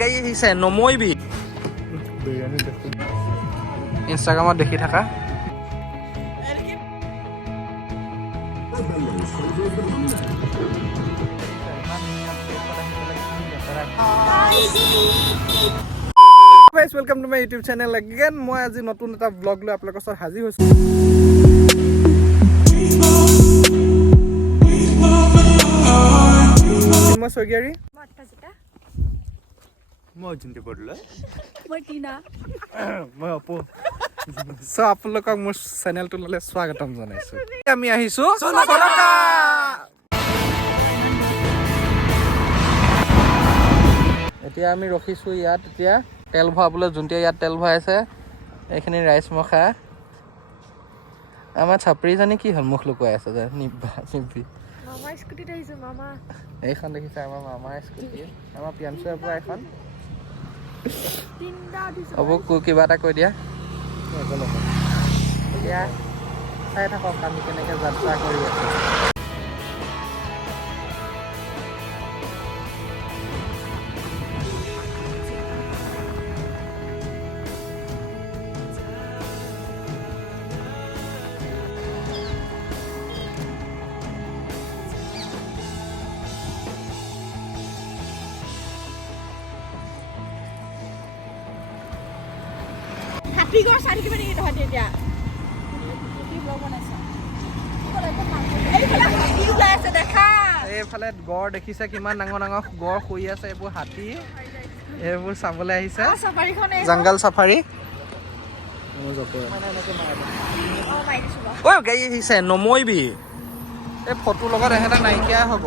গাড়ী আহিছে নমৰিবি ইনষ্টাগ্ৰামত দেখি থাকা guys, welcome to my YouTube channel again. মই আজি নতুন এটা ব্লগ লৈ আপোনালোকৰ ওচৰত হাজিৰ হৈছো। মই সগিয়াৰী মই জিন্তি পড়লা মই টিনা মই অপু সো আপোনালোকক মোৰ চেনেলটো লৈ স্বাগতম জনাইছো। আমি আহিছো সৰকা এতিয়া আমি ৰখিছো ইয়াত এতিয়া তেল ভৰাবলৈ যোনটিয়া ইয়াত তেল ভৰাইছে এইখিনি ৰাইচ মখা আমাৰ ছাপৰিজনী কি হ'ল মুখ লুকুৱাই আছে যে নিব্বি মামা স্কুটিত আহিছো মামা এইখন দেখিছে আমাৰ মামাৰ স্কুটি আমাৰ পিয়ানচুৰ পৰা এখন হ'ব কিবা এটা কৈ দিয়া এতিয়া চাই থাকক আমি কেনেকৈ যাত্ৰা কৰি আছো। এইফালে গড় দেখিছে কিমান ডাঙৰ ডাঙৰ গড় শুই আছে এইবোৰ হাতী এইবোৰ চাবলৈ আহিছে জংগল চাফাৰী গাড়ী আহিছে নমৰিবি এই ফটোৰ লগত এহেঁতে নাইকিয়া হ'ব।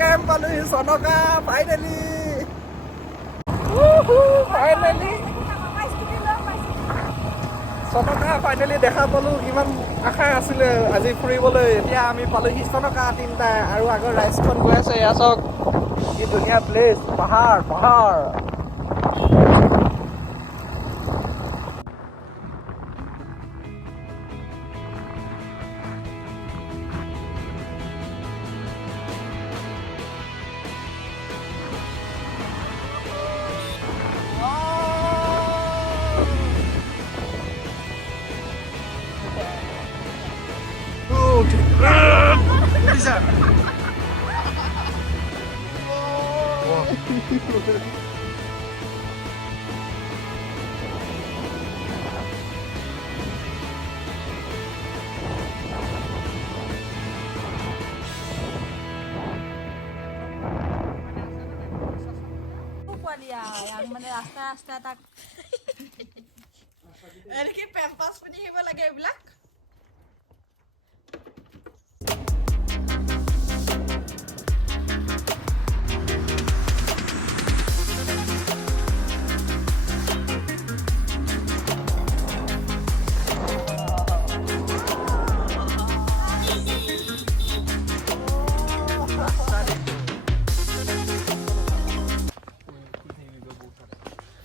কেম্প পালোহি চনকা ফাইনেলি চনকা ফাইনেলি দেখা পালো কিমান আশা আছিলে আজি ফুৰিবলৈ এতিয়া আমি পালোহি চনকা তিনিটা আৰু আগৰ ৰাইজখন গৈ আছে এয়া চাওক কি ধুনীয়া প্লেচ পাহাৰ পাহাৰ yang mana rasta tak ini ki pempas punya hiba lagi belak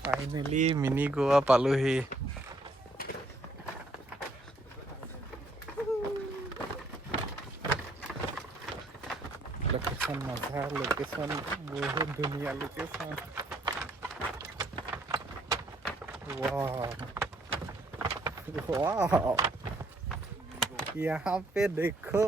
finally mini Goa পালোহি। লোকেশ্যন মজা লোকেশ্যন বহুত ধুনীয়া লোকেশ্যন वाह यहाँ पे देखो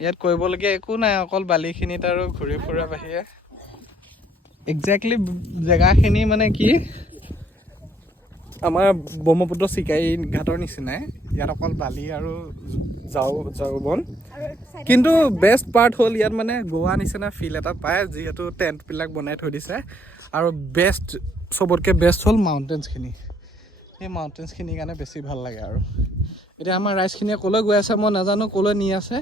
ইয়াত কৰিবলগীয়া একো নাই অকল বালিখিনিত আৰু ঘূৰি ফুৰা বাহিৰে একজেক্টলি জেগাখিনি মানে কি আমাৰ ব্ৰহ্মপুত্ৰ চিকাৰী ঘাটৰ নিচিনাই ইয়াত অকল বালি আৰু ঝাৰুবন কিন্তু বেষ্ট পাৰ্ট হ'ল ইয়াত মানে গোৱা নিচিনা ফিল এটা পায় যিহেতু টেণ্টবিলাক বনাই থৈ দিছে আৰু বেষ্ট চবতকৈ বেষ্ট হ'ল মাউণ্টেইনছখিনি সেই মাউণ্টেইনছখিনিৰ কাৰণে বেছি ভাল লাগে আৰু এতিয়া আমাৰ ৰাইজখিনিয়ে ক'লৈ গৈ আছে মই নাজানো ক'লৈ নি আছে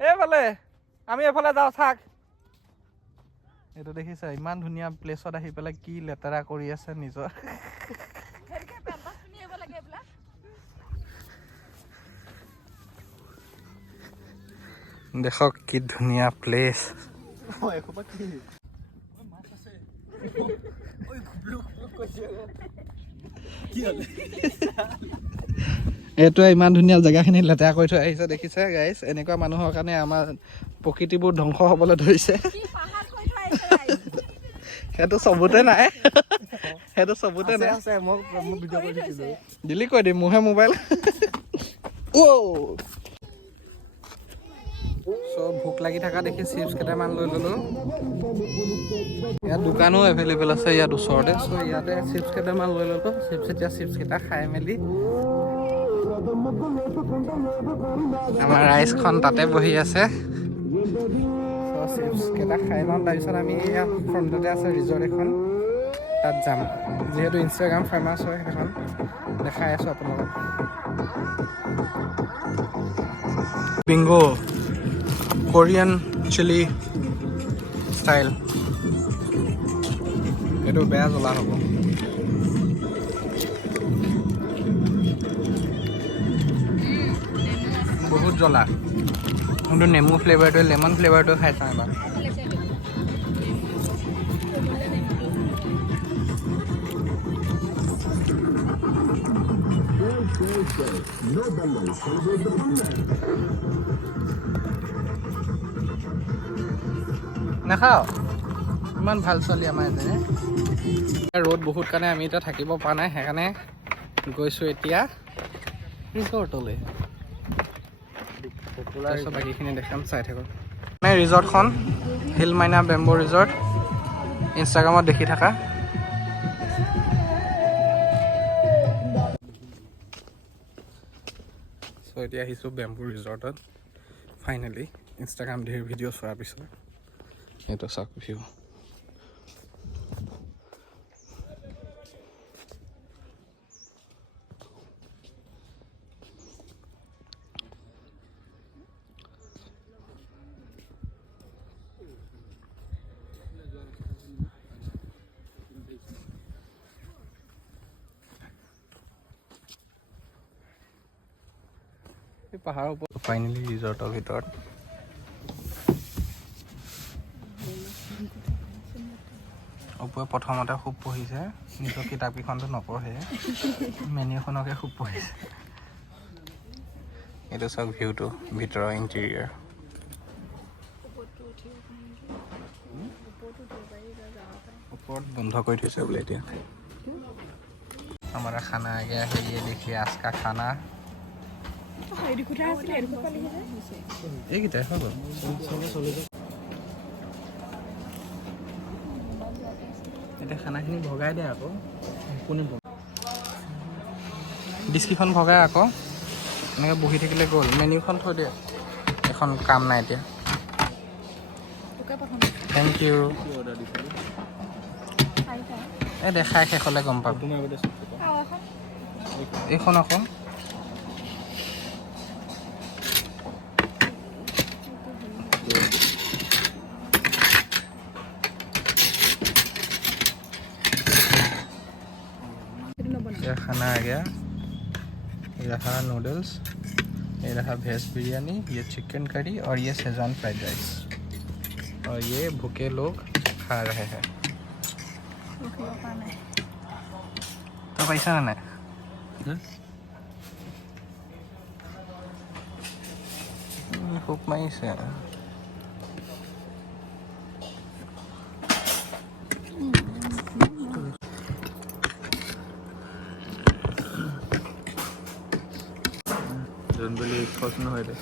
এইফালে আমি এফালে যাওঁ থাক এইটো দেখিছা ইমান ধুনীয়া প্লেচত আহি পেলাই কি লেতেৰা কৰি আছে নিজৰ দেখক কি ধুনীয়া প্লেচ এইটোৱে ইমান ধুনীয়া জেগাখিনি লেতেৰা কৰি থৈ আহিছে দেখিছে গাইছ এনেকুৱা মানুহৰ কাৰণে আমাৰ প্ৰকৃতিবোৰ ধ্বংস হ'বলৈ ধৰিছে সেইটো চবতে নাই সেইটো চবতে নাই দিলি কৈ দিম মোৰহে মোবাইল চব ভোক লাগি থকা দেখি চিপছ কেইটামান লৈ ল'লো ইয়াত দোকানো এভেইলেবল আছে ইয়াত ওচৰতে চ' ইয়াতে চিপছ কেইটামান লৈ ল'লো চিপছ কেইটা খাই মেলি আমাৰ ৰাইজখন তাতে বহি আছে চিপছ কেইটা খাই লওঁ তাৰপিছত আমি ইয়াত ফ্ৰণ্টতে আছে ৰিজৰ্ট এখন তাত যাম যিহেতু ইনষ্টাগ্ৰাম ফেমাছ হয় সেইখন দেখাই আছোঁ আপোনালোকক বিংগো কোৰিয়ান চিলি ষ্টাইল এইটো বেয়া জ্বলা হ'ব বহুত জ্বলা কিন্তু নেমু ফ্লেভাৰটোৱে লেমন ফ্লেভাৰটোৱে খাই চাওঁ এবাৰ নাখাওঁ ইমান ভাল ছোৱালী আমাৰ এজনী ৰ'দ বহুত কাৰণে আমি এতিয়া থাকিব পৰা নাই সেইকাৰণে গৈছোঁ এতিয়া ৰিজৰ্টলৈ বাকীখিনি দেখাম চাই থাকক ৰিজৰ্টখন হিল মাইনা বেম্বো ৰিজৰ্ট ইনষ্টাগ্ৰামত দেখি থাকা চ' এতিয়া আহিছোঁ বেম্বো ৰিজৰ্টত ফাইনেলি ইনষ্টাগ্ৰাম ধেৰ ভিডিঅ' চোৱাৰ পিছত এইটো চাওক ভিউ পাহাৰৰ ওপৰত ফাইনেলি ৰিজৰ্টৰ ভিতৰত ওপৰে প্ৰথমতে খুব পঢ়িছে নিজৰ কিতাপকেইখনটো নপঢ়ে মেনুখনকে খুব পঢ়িছে এইটো চাওক ভিউটো ভিতৰৰ ইণ্টেৰিয়াৰ ওপৰত বন্ধ কৰি থৈছে বোলে এতিয়া আমাৰ খানা আগে है ये देखिए आज का खाना এইকেইটাই হ'ব এতিয়া খানাখিনি ভগাই দে আকৌ কোনে ডিস্কিখন ভগাই আকৌ এনেকৈ বহি থাকিলে গ'ল মেনুখন থৈ দিয়ে এখন কাম নাই এতিয়া থেংক ইউ এই দেখাই শেষ হ'লে গম পাব এইখন আকৌ ये खाना आ गया ये रहा नूडल्स ये रहा वेज बिरयानी ये चिकन करी और ये शेजवान फ्राइड राइस और ये भूखे लोग खा रहे हैं तो पैसा ना खूब माई से पसंद हो रहे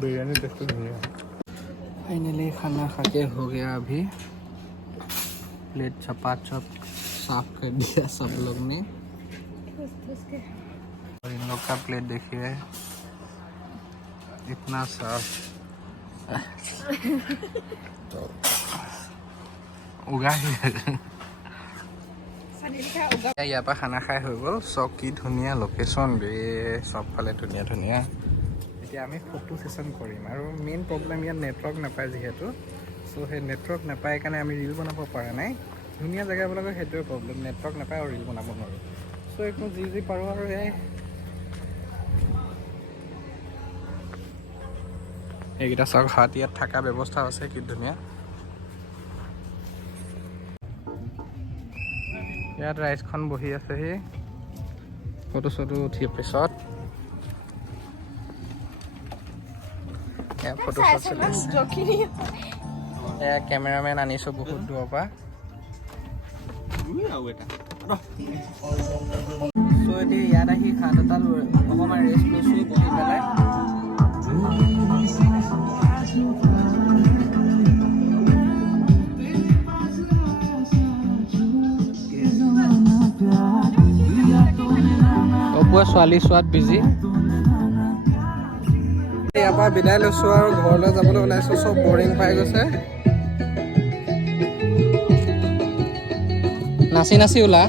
बिरयानी टेस्ट बढ़िया फाइनली खाना खा के हो गया अभी प्लेट चपाचप साफ कर दिया सब लोग ने और इन लोग का प्लेट देखिए इतना साफ तो उगा ही ইয়াৰ পৰা খানা খাই হৈ গ'ল চব কি ধুনীয়া লোকেশ্যন বে চবফালে ধুনীয়া ধুনীয়া এতিয়া আমি ফটো ছেশ্যন কৰিম আৰু মেইন প্ৰব্লেম ইয়াত নেটৱৰ্ক নাপায় যিহেতু চ' সেই নেটৱৰ্ক নাপায় কাৰণে আমি ৰীল বনাব পৰা নাই ধুনীয়া জেগাবিলাকৰ সেইটোৱে প্ৰব্লেম নেটৱৰ্ক নাপায় আৰু ৰীল বনাব নোৱাৰোঁ চ' একো যি পাৰোঁ আৰু এইকেইটা চাওক হাত ইয়াত থকা ব্যৱস্থা আছে কি ধুনীয়া ইয়াত ৰাইজখন বহি আছেহি ফটো চটো উঠিৰ পিছত ফটো চলি আছে এয়া কেমেৰামেন আনিছোঁ বহুত দূৰৰ পৰা চ' এতিয়া ইয়াত আহি হাত এটা অকণমান ৰেষ্ট লৈছোঁ বহি পেলাই অপুৱে ছোৱালী চোৱাত বিজি ইয়াৰ পৰা বিদায় লৈছোঁ আৰু ঘৰলৈ যাবলৈ ওলাইছোঁ চব বৰিং পাই গৈছে নাচি নাচি ওলা